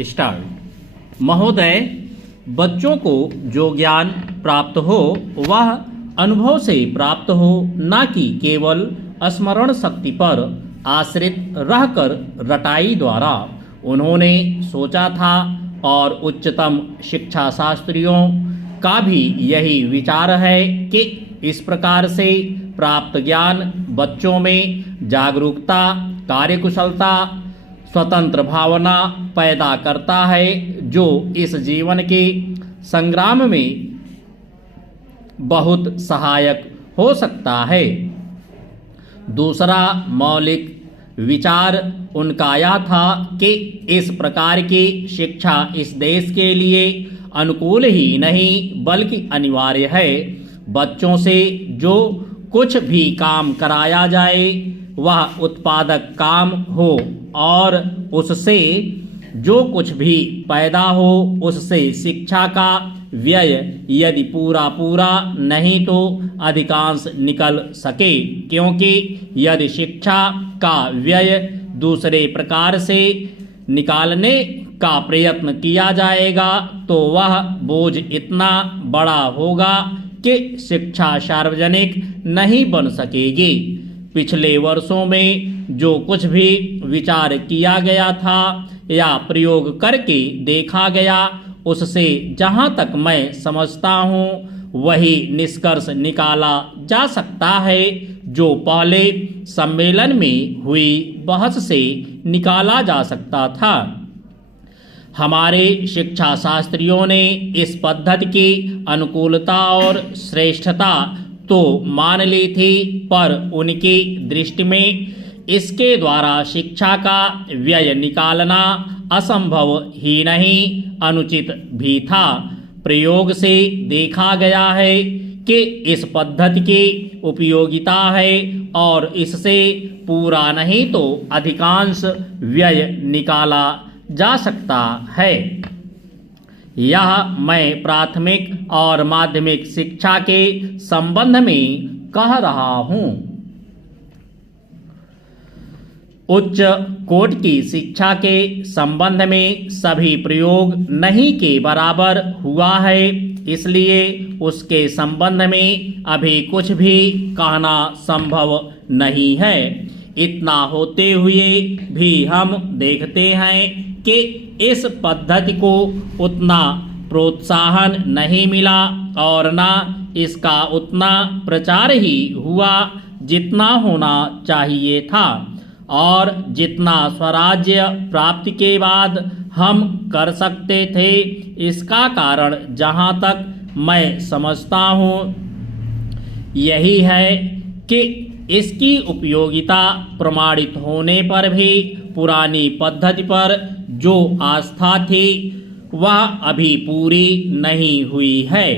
Start. महोदय, बच्चों को जो ज्ञान प्राप्त हो वह अनुभव से प्राप्त हो, न कि केवल स्मरण शक्ति पर आश्रित रहकर रटाई द्वारा। उन्होंने सोचा था और उच्चतम शिक्षा शास्त्रियों का भी यही विचार है कि इस प्रकार से प्राप्त ज्ञान बच्चों में जागरूकता, कार्यकुशलता, स्वतंत्र भावना पैदा करता है, जो इस जीवन के संग्राम में बहुत सहायक हो सकता है। दूसरा मौलिक विचार उनका यह था कि इस प्रकार की शिक्षा इस देश के लिए अनुकूल ही नहीं बल्कि अनिवार्य है। बच्चों से जो कुछ भी काम कराया जाए वह उत्पादक काम हो और उससे जो कुछ भी पैदा हो उससे शिक्षा का व्यय यदि पूरा नहीं तो अधिकांश निकल सके, क्योंकि यदि शिक्षा का व्यय दूसरे प्रकार से निकालने का प्रयत्न किया जाएगा तो वह बोझ इतना बड़ा होगा कि शिक्षा सार्वजनिक नहीं बन सकेगी। पिछले वर्षों में जो कुछ भी विचार किया गया था या प्रयोग करके देखा गया, उससे जहाँ तक मैं समझता हूँ वही निष्कर्ष निकाला जा सकता है जो पहले सम्मेलन में हुई बहस से निकाला जा सकता था। हमारे शिक्षा शास्त्रियों ने इस पद्धति की अनुकूलता और श्रेष्ठता तो मान ली थी, पर उनकी दृष्टि में इसके द्वारा शिक्षा का व्यय निकालना असंभव ही नहीं, अनुचित भी था। प्रयोग से देखा गया है कि इस पद्धति की उपयोगिता है और इससे पूरा नहीं तो अधिकांश व्यय निकाला जा सकता है। यह मैं प्राथमिक और माध्यमिक शिक्षा के संबंध में कह रहा हूँ। उच्च कोटि की शिक्षा के संबंध में सभी प्रयोग नहीं के बराबर हुआ है, इसलिए उसके संबंध में अभी कुछ भी कहना संभव नहीं है। इतना होते हुए भी हम देखते हैं कि इस पद्धति को उतना प्रोत्साहन नहीं मिला और न इसका उतना प्रचार ही हुआ जितना होना चाहिए था, और जितना स्वराज्य प्राप्ति के बाद हम कर सकते थे। इसका कारण जहाँ तक मैं समझता हूँ यही है कि इसकी उपयोगिता प्रमाणित होने पर भी पुरानी पद्धति पर जो आस्था थी वह अभी पूरी नहीं हुई है,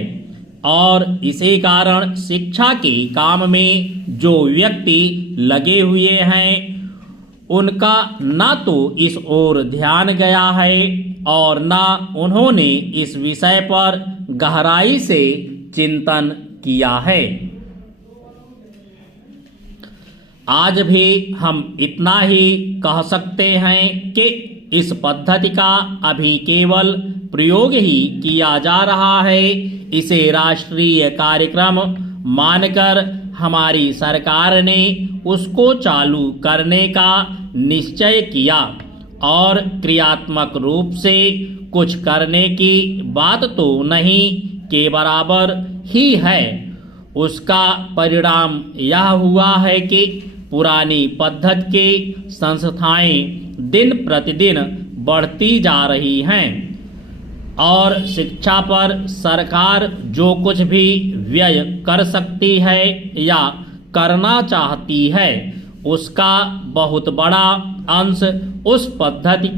और इसी कारण शिक्षा के काम में जो व्यक्ति लगे हुए हैं उनका न तो इस ओर ध्यान गया है और न उन्होंने इस विषय पर गहराई से चिंतन किया है। आज भी हम इतना ही कह सकते हैं कि इस पद्धति का अभी केवल प्रयोग ही किया जा रहा है। इसे राष्ट्रीय कार्यक्रम मानकर हमारी सरकार ने उसको चालू करने का निश्चय किया और क्रियात्मक रूप से कुछ करने की बात तो नहीं के बराबर ही है। उसका परिणाम यह हुआ है कि पुरानी पद्धति की संस्थाएं दिन प्रतिदिन बढ़ती जा रही हैं और शिक्षा पर सरकार जो कुछ भी व्यय कर सकती है या करना चाहती है उसका बहुत बड़ा अंश उस पद्धति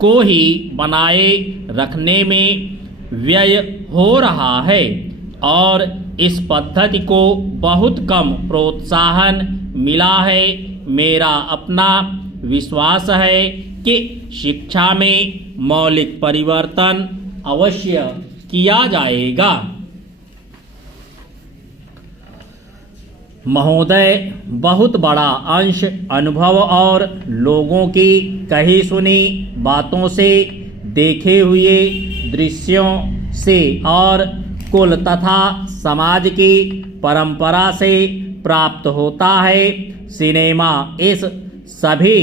को ही बनाए रखने में व्यय हो रहा है, और इस पद्धति को बहुत कम प्रोत्साहन मिला है। मेरा अपना विश्वास है कि शिक्षा में मौलिक परिवर्तन अवश्य किया जाएगा। महोदय, बहुत बड़ा अंश अनुभव और लोगों की कही सुनी बातों से देखे हुए दृश्यों से और कुल तथा समाज की परंपरा से प्राप्त होता है। सिनेमा इस सभी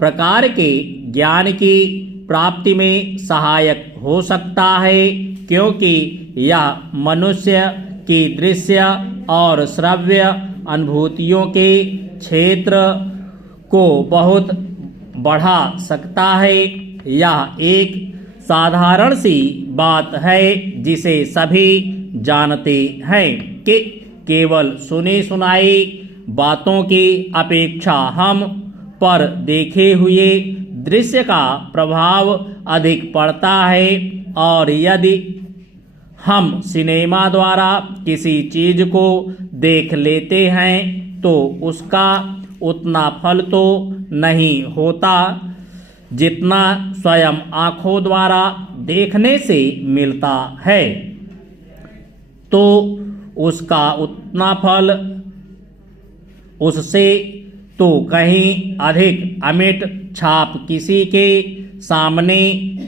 प्रकार के ज्ञान की प्राप्ति में सहायक हो सकता है, क्योंकि यह मनुष्य की दृश्य और श्रव्य अनुभूतियों के क्षेत्र को बहुत बढ़ा सकता है। यह एक साधारण सी बात है जिसे सभी जानते हैं कि केवल सुनी सुनाई बातों की अपेक्षा हम पर देखे हुए दृश्य का प्रभाव अधिक पड़ता है, और यदि हम सिनेमा द्वारा किसी चीज को देख लेते हैं तो उसका उतना फल तो नहीं होता जितना स्वयं आँखों द्वारा देखने से मिलता है, तो उसका उतना फल उससे तो कहीं अधिक अमिट छाप किसी के सामने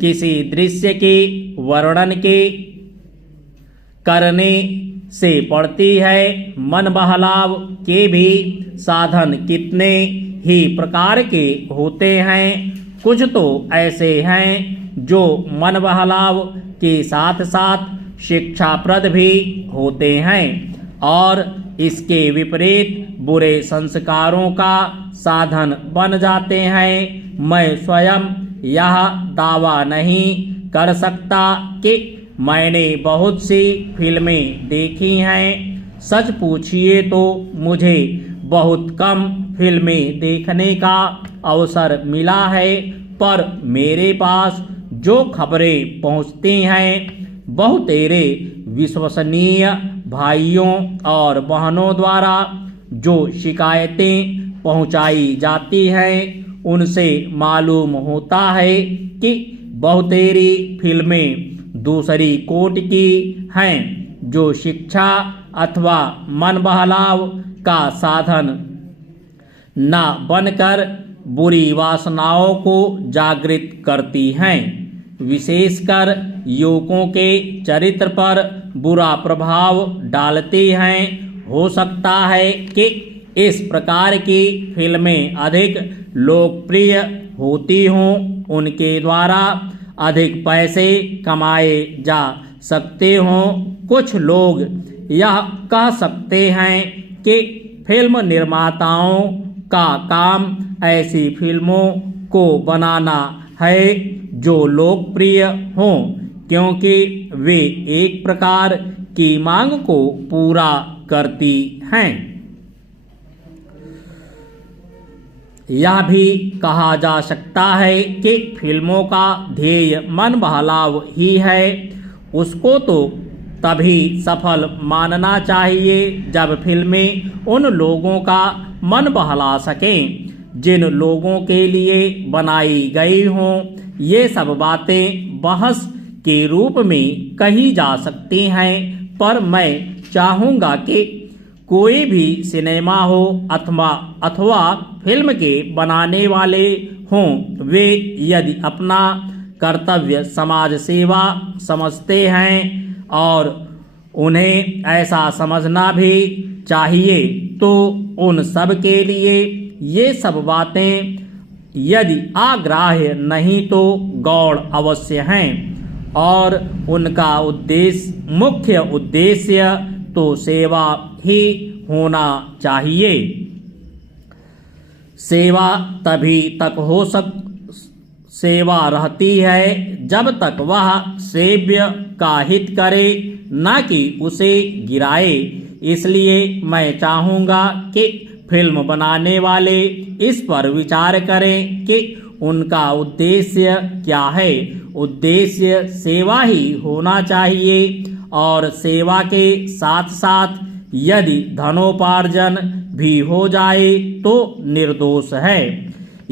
किसी दृश्य के वर्णन के करने से पड़ती है। मन बहलाव के भी साधन कितने ही प्रकार के होते हैं। कुछ तो ऐसे हैं जो मन बहलाव के साथ साथ शिक्षाप्रद भी होते हैं, और इसके विपरीत बुरे संस्कारों का साधन बन जाते हैं। मैं स्वयं यह दावा नहीं कर सकता कि मैंने बहुत सी फिल्में देखी हैं। सच पूछिए तो मुझे बहुत कम फिल्में देखने का अवसर मिला है, पर मेरे पास जो खबरें पहुंचती हैं बहुतेरे विश्वसनीय भाइयों और बहनों द्वारा जो शिकायतें पहुंचाई जाती हैं उनसे मालूम होता है कि बहुतेरी फिल्में दूसरी कोटि की हैं, जो शिक्षा अथवा मन बहलाव का साधन न बनकर बुरी वासनाओं को जागृत करती हैं, विशेषकर युवकों के चरित्र पर बुरा प्रभाव डालती हैं। हो सकता है कि इस प्रकार की फिल्में अधिक लोकप्रिय होती हों, उनके द्वारा अधिक पैसे कमाए जा सकते हों। कुछ लोग यह कह सकते हैं कि फिल्म निर्माताओं का काम ऐसी फिल्मों को बनाना है जो लोकप्रिय हों, क्योंकि वे एक प्रकार की मांग को पूरा करती हैं। यह भी कहा जा सकता है कि फिल्मों का ध्येय मन बहलाव ही है। उसको तो तभी सफल मानना चाहिए जब फिल्में उन लोगों का मन बहला सकें जिन लोगों के लिए बनाई गई हों। ये सब बातें बहस के रूप में कही जा सकती हैं, पर मैं चाहूँगा कि कोई भी सिनेमा हो अथवा फिल्म के बनाने वाले हों, वे यदि अपना कर्तव्य समाज सेवा समझते हैं और उन्हें ऐसा समझना भी चाहिए, तो उन सब के लिए ये सब बातें यदि अग्राह्य नहीं तो गौण अवश्य हैं, और उनका मुख्य उद्देश्य तो सेवा ही होना चाहिए। सेवा तभी तक सेवा रहती है जब तक वह सेव्य का हित करे, न कि उसे गिराए। इसलिए मैं चाहूँगा कि फिल्म बनाने वाले इस पर विचार करें कि उनका उद्देश्य क्या है। उद्देश्य सेवा ही होना चाहिए, और सेवा के साथ साथ यदि धनोपार्जन भी हो जाए तो निर्दोष है।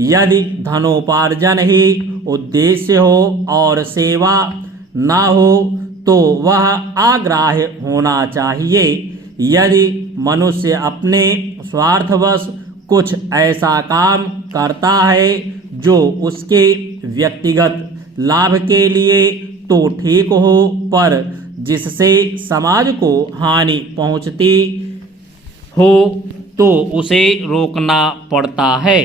यदि धनोपार्जन ही उद्देश्य हो और सेवा न हो तो वह अग्राह्य होना चाहिए। यदि मनुष्य अपने स्वार्थवश कुछ ऐसा काम करता है जो उसके व्यक्तिगत लाभ के लिए तो ठीक हो, पर जिससे समाज को हानि पहुंचती हो तो उसे रोकना पड़ता है।